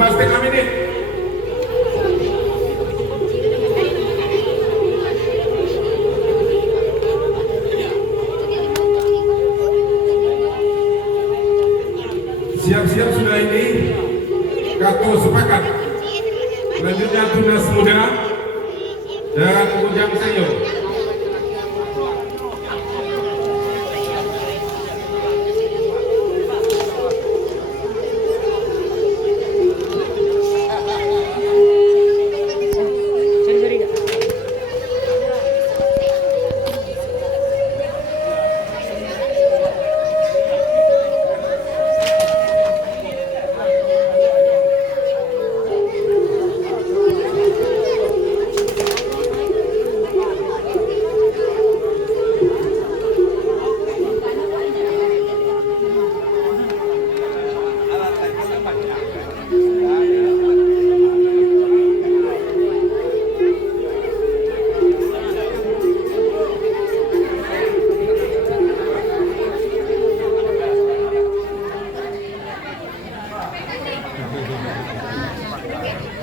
2,5 menit. Siap-siap sudah ini, Kato sepakat. Selanjutnya Tunas Muda dan Ujang Sayur.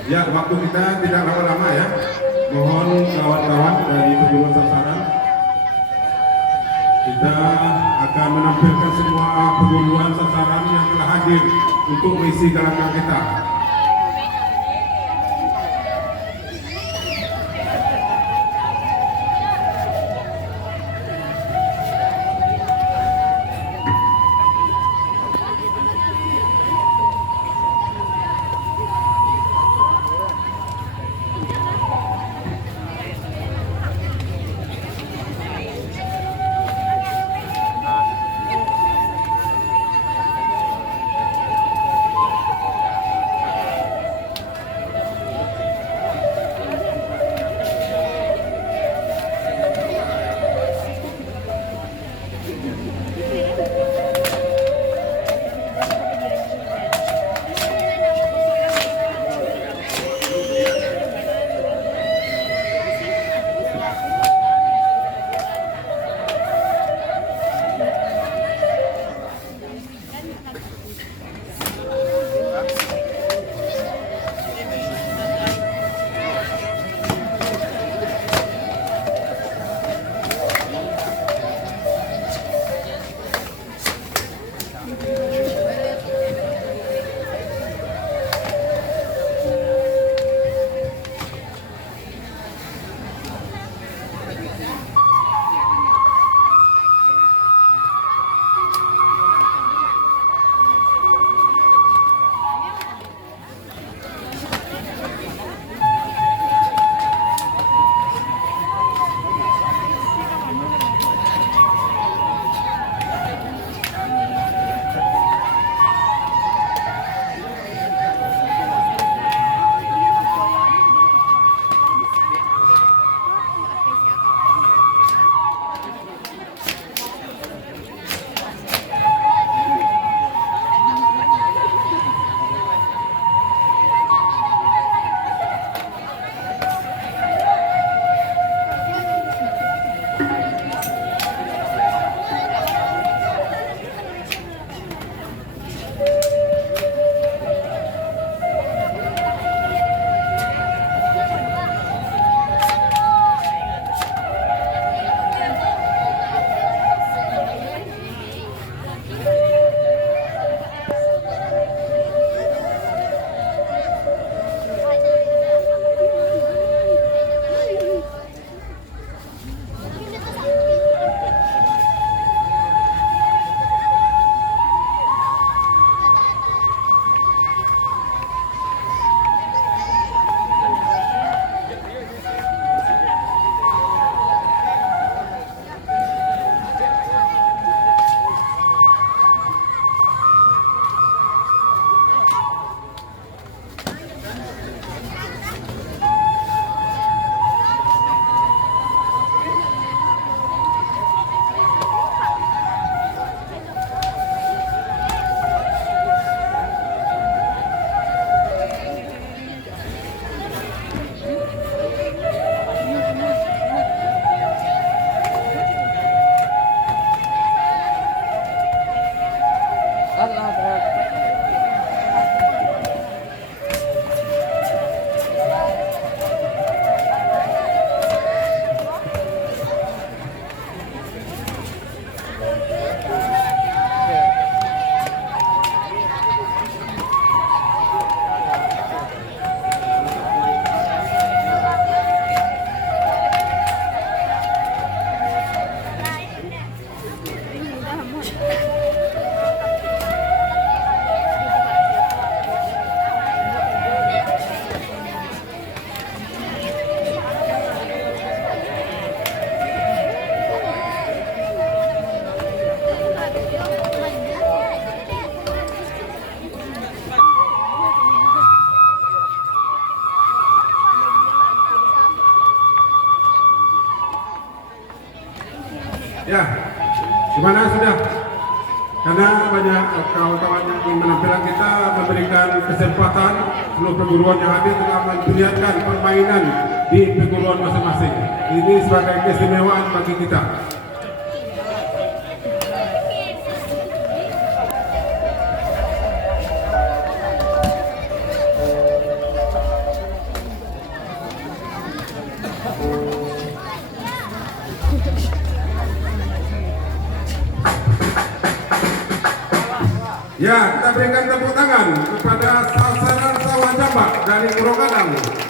Ya, waktu kita tidak lama-lama ya. Mohon kawan-kawan dari perguruan sasaran, kita akan menampilkan semua perguruan sasaran yang telah hadir untuk mengisi gerakan kita. Ya, gimana sudah? Karena banyak kawan-kawan yang ingin menampilkan, kita memberikan kesempatan seluruh perguruan yang hadir telah memperlihatkan permainan di perguruan masing-masing. Ini sebagai keistimewaan bagi kita. Ya, kita berikan tepuk tangan kepada Sasaran Sawah Jambak dari Purwogadang.